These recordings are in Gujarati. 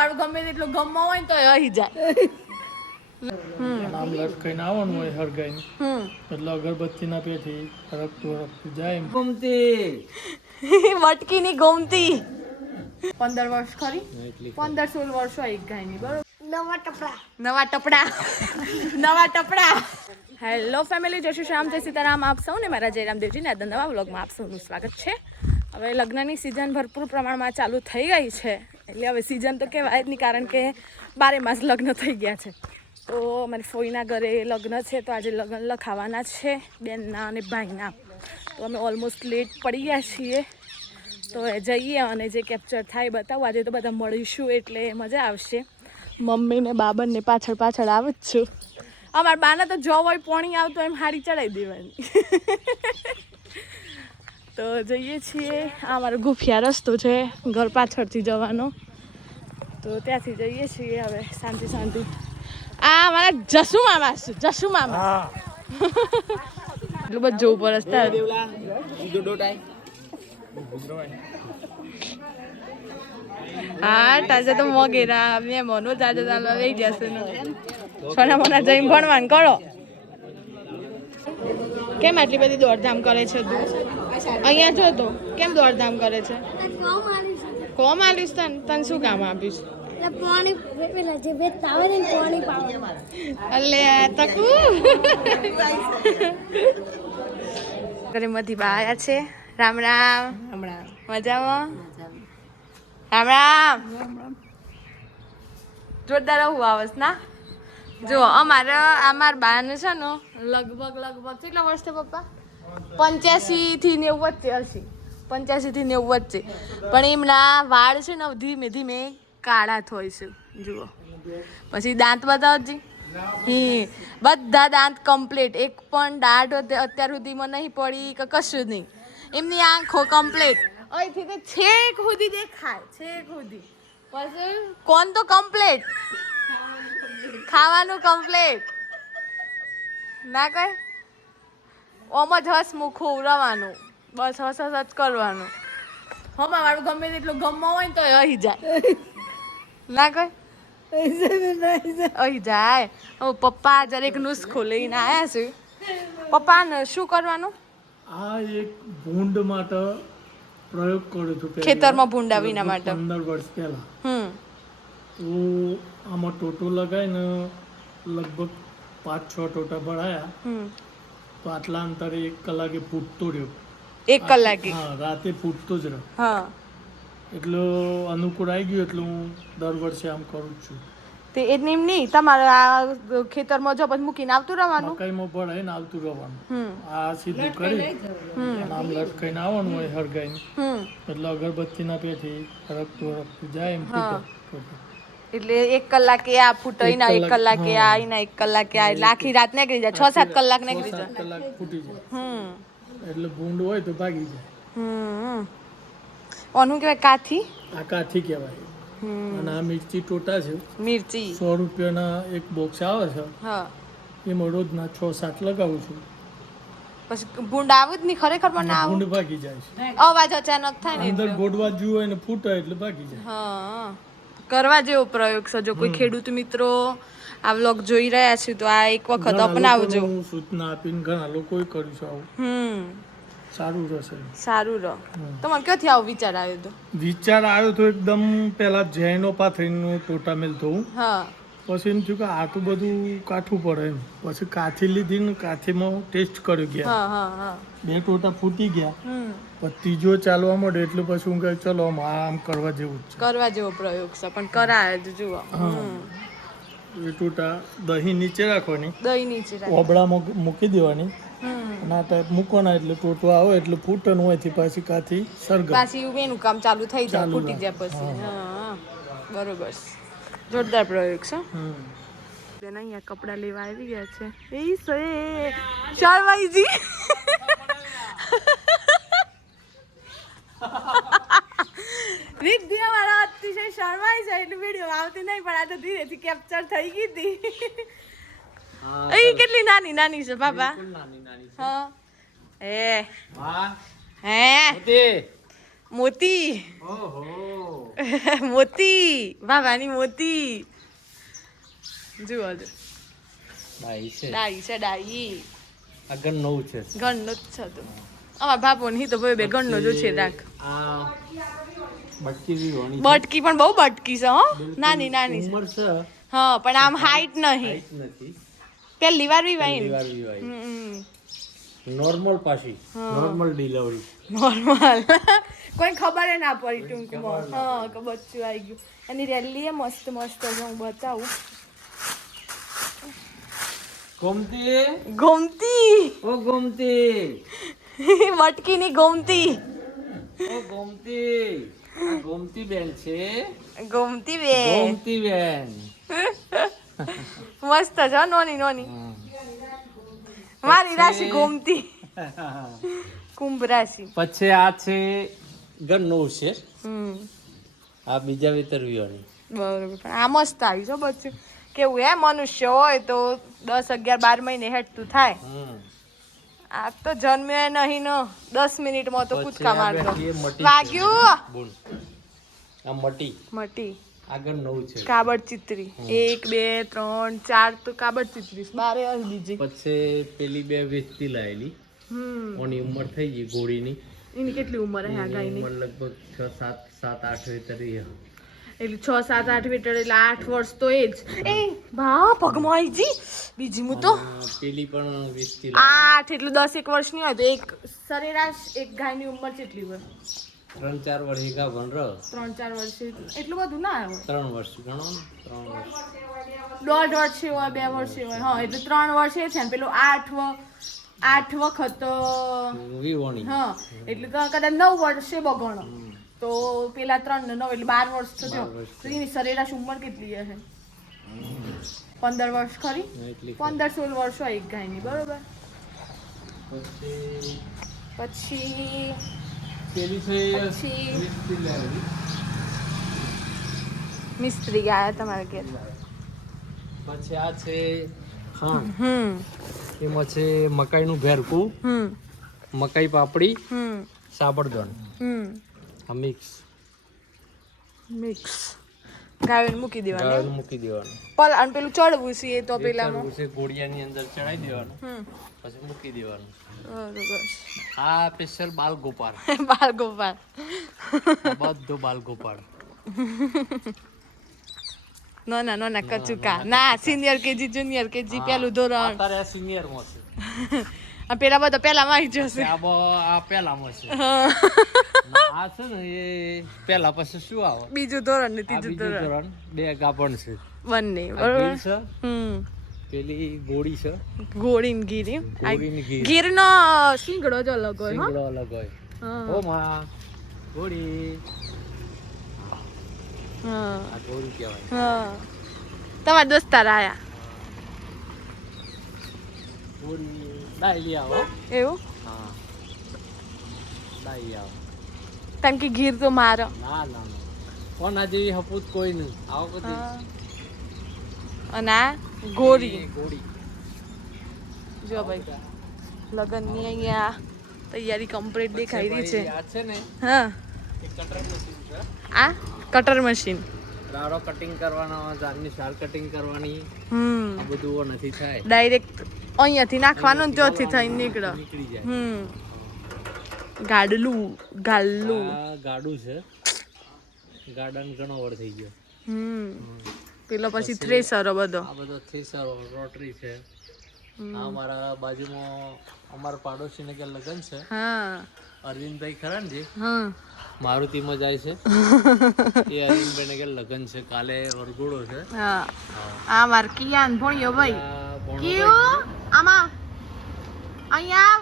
વાળું ગમે તેટલું ગમવા હોય ને તો અહીં જાય. આમ લટકાઈને આવવાનું હોય હરગાઈને પેથી જાય મટકી ની ગોમતી. પંદર વર્ષ ખરી? પંદર સોળ વર્ષ હોય એક ગાયની બરોબર? નવા ટપડા. નવા ટપડા. હેલો ફેમિલી જય શ્રી શ્યામ જય સીતારામ. આપ સૌને મારા જયરામ દેવજી ને નવા વ્લોગમાં આપ સૌનું સ્વાગત છે. હવે લગ્નની સિઝન ભરપૂર પ્રમાણમાં ચાલુ થઈ ગઈ છે. એટલે હવે સિઝન તો કહેવાય જ નહીં, કારણ કે બારે માસ લગ્ન થઈ ગયા છે. તો મારી ફોઈના ઘરે લગ્ન છે, તો આજે લગ્ન લખાવાના છે, બેનના અને ભાઈના. તો અમે ઓલમોસ્ટ લેટ પડી ગયા છીએ. તો જઈએ અને જે કેપ્ચર થાય બતાવું. આજે તો બધા મળીશું એટલે મજા આવશે. મમ્મી ને બાબનને પાછળ પાછળ આવું જ છું. અમારા બાના તો જો હોય પોણી આવતો એમ હારી ચડાવી દેવાની. તો જઈએ છીએ. આ અમારો ગુફિયા રસ્તો છે ઘર પાછળથી જવાનો. તો ત્યાંથી જઈએ છીએ હવે શાંતિ શાંતિ. આ અમારા જસુ મામા જસુ મામા. એટલું બધું જોવું પડે રસ્તા હા તાજા તો મોગેરા મેં મનો તાજા ચાલવા લઈ જશે સોના મોના જઈને ભણવાન કરો. કેમ આટલી બધી દોડધામ કરે છે તું? અહીંયા જો તો કેમ દોડધામ કરે છે? કોમ આલીશ તને? તને શું કામ આપીશ? પાણી પેલા જે વેચતા આવે ને પાણી અલે તકુ. ઘરે મધી છે. રામ રામ. મજામાં? રામ રામ. જોરદાર હું આવસ ના? જો અમારે અમાર બાનું છે ને લગભગ લગભગ કેટલા વર્ષ છે પપ્પા? પંચ્યાસી થી નેવું વચ્ચે હશે પંચ્યાસી થી નેવું વચ્ચે પણ એમના વાળ છે ને ધીમે ધીમે કાળા થાય છે. જુઓ. પછી દાંત બતાવજી હી બધા દાંત કમ્પ્લીટ એક પણ દાંત અત્ય- અત્યાર સુધીમાં નહીં પડી કે કશું નહીં. એમની આંખો કમ્પ્લીટ અહીંથી તો છેક સુધી દેખાય, છેક સુધી. પછી કોણ તો કમ્પ્લીટ ખાવાનું કમ્પ્લીટ ના કઈ? ઓમ જ હસમુખ ઉડાવવાનું બસ હસ હસ જ કરવાનું. હમણાં વાળું ગમે તેટલું ગમવા હોય ને તો અહીં જાય. ના કઈ? અહીં જાય. હું પપ્પા જરા એક નુસ્ખો લઈને આવ્યા છે. પપ્પાને શું કરવાનું? આ એક ભૂંડ માટે પ્રયોગ કર્યો હતો ખેતરમાં. ભૂંડા વિના માટે. પંદર વર્ષ પહેલા. હમ. તો આમાં ટોટો લગાવીને લગભગ પાંચ છ ટોટા ભરાયા. તો આટલા અંતરે એક કલાકે ફૂટતો રહ્યો. એક કલાકે? હા રાતે ફૂટતો જ રહ્યો. હા. એટલો અનુકૂળ આવી ગયું એટલે હું દર વર્ષે આમ કરું જ છું. તે એટલે એમ નહીં તમારે આ ખેતરમાં જો પછી મૂકીને આવતું રહેવાનું? મકાઈમાં ને આવતું રહેવાનું. આ સીધું કરી. આમ લટકાઈને આવવાનું હોય હરગાઈને. એટલે અગરબત્તીના પેથી હરકતું હરકતું જાય એમ. એટલે એક કલાકે આ ફૂટો ના એક કલાક, આ ના એક કલાકે આ એટલે આખી રાત નીકળી જાય. છ સાત કલાક ને નીકળી જાય. કલાક ફૂટી જાય. હમ. એટલે ભૂંડ હોય તો ભાગી જાય. હમ. ઓનું કહેવાય કાથી આ કાથી કહેવાય. હમ. અને આ મિર્ચી ટોટા છે. મિર્ચી. સો રૂપિયાના એક બોક્સ આવે છે. હા. એમાં રોજના છ સાત લગાવું છું. પછી ભૂંડ આવું જ નહીં ખરેખર પણ ના ભૂંડ ભાગી જાય છે. અવાજ અચાનક થાય ને અંદર ગોડવા જ્યું હોય ને ફૂટે એટલે ભાગી જાય. હા. કરવા જેવો પ્રયોગ છે. જો કોઈ ખેડૂત મિત્રો આ વ્લોગ જોઈ રહ્યા છે તો આ એક વખત અપનાવજો. હું સૂચના આપીને ઘણા લોકોએ કર્યું છે આવું. હમ. સારું રહેશે સારું રહો. તમારે ક્યાંથી આવો વિચાર આવ્યો તો? વિચાર આવ્યો તો એકદમ પહેલા જૈનો પાથરીનું ટોટા મેલ થવું હા. પછી એમ થયું કે આટલું બધું કાઠું પડે એમ. પછી કાથી લીધી ને કાથીમાં ટેસ્ટ કરી ગયા. બે ટોટા ફૂટી ગયા. પછી ત્રીજો ચાલવા મળે એટલે પછી હું કહે ચલો આમ આમ કરવા જેવું કરવા જેવો પ્રયોગ છે પણ કરાય જ જુઓ. એ ટોટા દહીં નીચે રાખવાની. દહીં નીચે. ઓબળામાં મૂકી દેવાની. આ ટાઈપ મૂકવાના એટલે ટોટો આવે એટલે ફૂટન હોયથી પાછી કાથી સરગમ. પાછી એનું કામ ચાલુ થઈ જાય ફૂટી જાય પછી. બરોબર. જોરદાર પ્રયોગ છે. હમ. બેન અહીંયા કપડાં લેવા આવી ગયા છે. એ સે શારવાઈજી વિદ્યા મારા અતિશય શરમાઈ જાય એટલે વીડિયો આવતી નહીં પણ આ તો ધીરેથી કેપ્ચર થઈ ગઈ હતી. અહીં કેટલી નાની નાની છે બાબા હા. હે. હે. મોતી ઓહો. મોતી. ભાવાની મોતી. જુઓ જો. ડાઈ છે. ડાઈ છે ડાઈ. આ ગણનો છે. ગણનો જ છે તો. અમારા બાપો ની તો ભાઈ બે ગણનો જ છે રાખ આ બટકી વણી બટકી પણ બહુ બટકી છે હો. નાની નાની ઉંમર છે. હા પણ આમ હાઈટ નહીં પેલી વાર બી વાઈન પહેલી વાર બી વાઈ નોર્મલ પાછી. નોર્મલ ડિલિવરી નોર્મલ કોઈ ખબર ના પડી ટૂંકમાં. હા કે બચ્ચું આવી ગયું. એની રેલી એ મસ્ત મસ્ત છે હું બતાવું. ગોમતી? ગોમતી. ઓ ગોમતી. બટકીની ગોમતી. ઓ ગોમતી. આ ગોમતી બેન છે. ગોમતી બેન. ગોમતી બેન. મસ્ત છે નોની નોની. મારી રાશિ ગોમતી કુંભ રાશિ. પછી આ છે ગન્નું છે આ બીજા વિતરવીઓની. બરોબર. પણ આ મસ્ત આવી છો બચ્ચું. કેવું હે? મનુષ્ય હોય તો દસ અગિયાર બાર મહિને હેઠતું થાય. આ તો જન્મ્યો નહીં ન. દસ મિનિટમાં તો કૂદકા મારતો. વાગ્યું? આ મટી. મટી. આગળ નવું છે. કાબડ ચિત્રી એક બે ત્રણ ચાર તો કાબડ ચિત્રી બારે બીજી. પછી પેલી બે વેચતી લાયેલી. ઓની ઉંમર થઈ ગઈ ઘોડીની એની કેટલી ઉંમર હે આ ગાયની? ઉંમર લગભગ છ સાત સાત આઠ વેતરી હે. એટલે છ સાત આઠ મીટર એટલે આઠ વર્ષ તો એ જ. એ બા પગમાં જી બીજી મુ તો પેલી પણ વેચતી લાયેલી. આઠ એટલે દસ એક વર્ષની હોય તો એક સરેરાશ એક ગાયની ઉંમર કેટલી હોય. ત્રણ ચાર વર્ષ એકા ભણ રહ્યો. ત્રણ ચાર વર્ષે એટલું બધું ના આવે ત્રણ વર્ષ ગણો ત્રણ વર્ષ. દોઢ વર્ષે હોય બે વર્ષે હોય. હા એટલે ત્રણ વર્ષે છે ને. પેલું આઠ આઠ વખત વિવોણી હા એટલે તો કદાચ નવ વર્ષે બગણો. તો પેલા ત્રણ ને નવ એટલે બાર વર્ષ તો થયો. એની સરેરાશ ઉંમર કેટલી હશે? પંદર વર્ષ ખરી? પંદર સોળ વર્ષ હોય એક ગાયની બરોબર? પછી મિસ્ત્રી ગયા તમારે ઘેર. પછી આ છે એમાં છે મકાઈનું ભેરકું મકાઈ પાપડી હમ. સાબરદણ મિક્સ મિક્સ ગાયોને મૂકી દેવાનું ગાળનું મૂકી દેવાનું. પલ અને પેલું ચડવું છે એ તો પેલામાં? છે ઘોડિયાની અંદર ચડાવી દેવાનું. પછી મૂકી દેવાનું. બરોબર. આ સ્પેશિયલ બાલ ગોપાળ બાલ ગોપાળ બધું બાલ ગોપાળ ના ના ના કચુકા. ના સિનિયર કેજી જુનિયર કેજી પેલું ધોરણ. અત્યારે સિનિયરમાં છે. આ પેલા બધા પેલામાં આવી જશે. આ બો આ પેલામાં છે. આ છે ને એ પેલા પછી શું આવે? બીજું ધોરણ ને ત્રીજું ધોરણ. ધોરણ. બે ગાભણ છે. બંને બરોબર? છે. હમ. પેલી ગોળી છે. ગોળી ને ગીર ગોળી ને ગોળીની ગીર. નો શીંગડો જ અલગ હોય હો? સિંગડો અલગ હોય. હા. ઓ માં ગોળી હા. આ ગોળી કહેવાય. હા. તમારા દોસ્તાર આયા? ગોળી ડાયલી આવો એવું હા ડાઈ આવો કારણ કે ગીર તો મારો ના ના કોના જેવી હપૂત કોઈ નહીં આવો કદી અને આ ગોરી ગોળી જો ભાઈ લગ્નની અહીંયા તૈયારી કમ્પ્લીટ દેખાઈ રહી છે આ છે ને હા કટર મશીન છે આ કટર મશીન રાડો કટિંગ કરવાનો જાનની શાલ કટિંગ કરવાની હમ આ બધું નથી થાય ડાયરેક્ટ અહીંયાથી નાખવાનું ને ત્યાંથી થઈને નીકળો. નીકળી જાય. હમ. ગાડલું ગાડલું ગાડું છે. ગાર્ડન ઘણો વર થઈ ગયો. હમ. પેલો પછી થ્રેસરો બધો. આ બધો થ્રેસરો રોટરી છે. આ અમારા બાજુમાં અમારા પાડોશીને કે લગ્ન છે. હા. અરવિંદભાઈ ખરા ને હા. મારુતિમાં જાય છે. એ અરવિંદભાઈને કે લગ્ન છે. કાલે વરઘોડો છે. હા. આ માર કિયાન ભણ્યો ભાઈ. કયું આમાં? અહીંયા?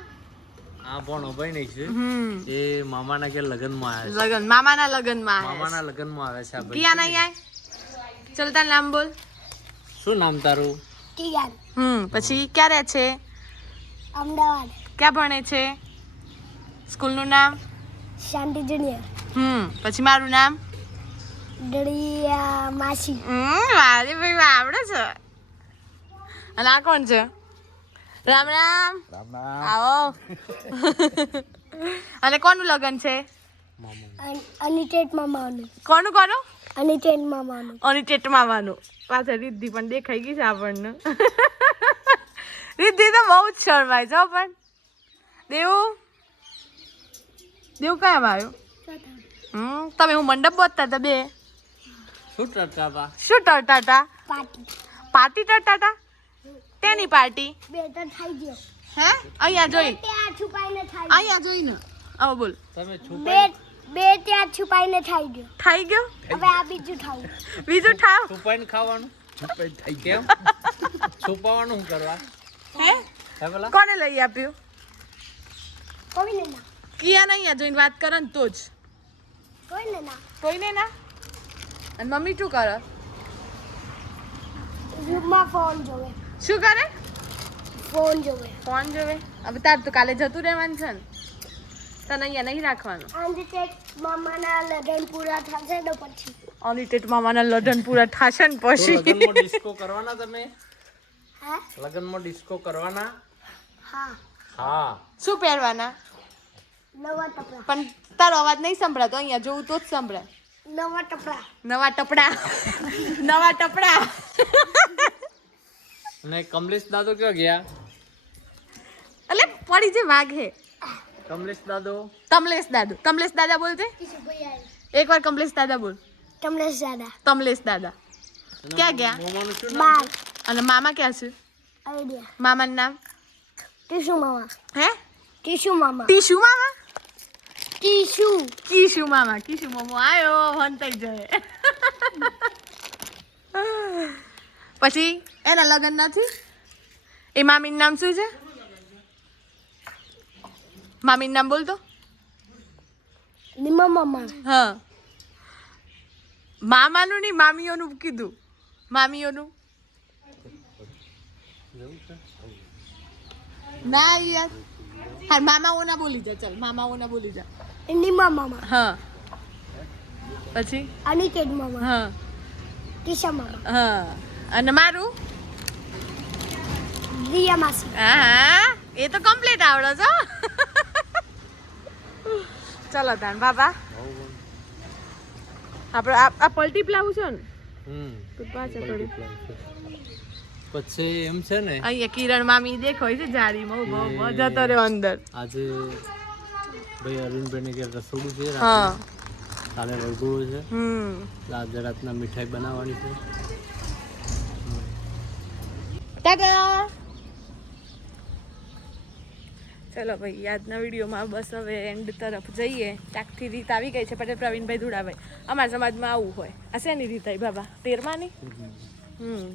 આ ભણો ભાઈ છે. હમ. એ મામાના કે લગનમાં આવે છે. લગન મામાના લગનમાં છે મામાના લગ્નમાં આવે છે આ ભાઈ. કિયાન અહીંયા? ચલ તાર નામ બોલ. શું નામ તારું? કિયાન. હમ પછી ક્યારે છે? અમદાવાદ. ક્યાં ભણે છે? સ્કૂલનું નામ? શાંતિ જુનિયર. હમ પછી મારું નામ? ડળિયા માસી. હમ મારી ભાઈ આવડે છે. અને આ કોણ છે? રામ રામ. આવો. અને કોનું લગન છે? અનિટેટ મામાનું. કોનું કોનું? અનિટેટ મામાનું. અનિટેટ મામાનું. પાછળ રિદ્ધિ પણ દેખાઈ ગઈ છે આપણને. રિદ્ધિ તો બહુ જ શરમાય છે પણ. દેવું? દેવું કયા આવ્યો? હમ તમે હું મંડપ બોતતા હતા બે? શું ટરતા હતા? શું ટરતા હતા? પાટી. પાર્ટી ટરતા હતા? તેની પાર્ટી? બે તો થઈ ગયો. હે? અહીંયા જોઈ. ત્યાં છુપાઈને થઈ અહીંયા જોઈને. આવો બોલ. તમે છુપાઈ બે બે ત્યાં છુપાઈને થઈ ગયો. થઈ ગયો? હવે આ બીજું થાવ. બીજું થાવ. છુપાઈને ખાવાનું? કેમ? છુપાવાનું શું કરવા? હે? હે કોને લઈ આપ્યું? કોઈને ના. કિયા અહીંયા જોઈને વાત કરો ને તો જ. કોઈને ના. કોઈને ના? અને મમ્મી શું કરે? રૂમમાં ફોન જોવે. શું કરે? ફોન જોવે. ફોન જોવે? હવે તાર તો કાલે જતું રહેવાનું છે ને. તને અહીંયા નહીં રાખવાનું. અનિટેટ મામાના લગ્ન પૂરા થશે ને પછી. અનિટેટ મામાના લગ્ન પૂરા થશે ને પછી. લગનમાં ડિસ્કો કરવાના તમે? હા? લગનમાં ડિસ્કો કરવાના? હા. હા. શું પહેરવાના? નવા ટપરા પણ તારો અવાજ નહીં સંભળાતો અહીંયા જોઉં તો જ સંભળાય. નવા ટપડા નવા ટપડા. નવા ટપડા. અને કમલેશ દાદો ક્યાં ગયા? એટલે પડી જે વાઘે કમલેશ દાદો? કમલેશ દાદો. કમલેશ દાદા બોલતે એકવાર કમલેશ દાદા બોલ. કમલેશ દાદા. કમલેશ દાદા. ક્યાં ગયા? બાર. અને મામા ક્યાં છે? આઈડિયા મામાનું નામ? ટીશુ મામા. હે? ટીશુ મામા. ટીશુ મામા? ટીશુ કીશુ મામા. કીશુ મામો આયો વંતાઈ જાય પછી? એના લગ્ન નથી એ મામીનું નામ શું છે? મામીનું નામ બોલતો? નિમા મામા. હા. મામાનું નહીં મામીઓનું કીધું. મામીઓનું? ના યાર. હા મામાઓના બોલી જા ચાલ મામાઓના બોલી જા. નિમા મામા. હા. પછી? અનિકેત મામા. હા. કિશા મામા. હા. અને મારું? દિયા માસી. હા એ તો કમ્પ્લીટ આવડે છો ચલો તાન બાબા. આપણે આ આ પલટી પ્લાવું છે ને? હમ. તો પાછા થોડી. પછી એમ છે ને અહીંયા કિરણ મામી દેખાય છે જાળીમાં ઊભો ઊભો જતો રહ્યો અંદર. આજે ભાઈ અરવિંદભાઈને કે રસોડું છે હા. કાલે વળગું છે. હમ. રાત રાતના મીઠાઈ બનાવવાની છે. ટાટા. ચલો ભાઈ આજના વિડીયોમાં બસ હવે એન્ડ તરફ જઈએ. ચાકથી રીત આવી ગઈ છે પટેલ પ્રવીણભાઈ ધુડાભાઈ. અમારા સમાજમાં આવું હોય. આ શેની રીત આવી બાબા? તેરમાની? હમ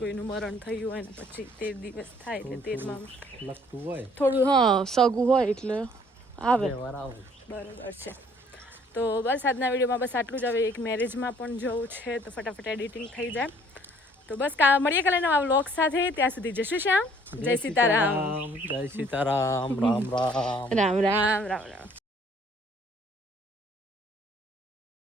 કોઈનું મરણ થયું હોય ને પછી તેર દિવસ થાય એટલે તેરમાં લખતું હોય. થોડું હા સગું હોય એટલે આવે. બરોબર છે. તો બસ આજના વિડીયોમાં બસ આટલું જ. હવે એક મેરેજમાં પણ જવું છે તો ફટાફટ એડિટિંગ થઈ જાય. તો બસ મળીએ કાલે નવા વ્લોગ સાથે. ત્યાં સુધી જય શ્રી શ્યામ. જય સીતારામ. જય સીતારામ. રામ રામ. રામ રામ રામ રામ.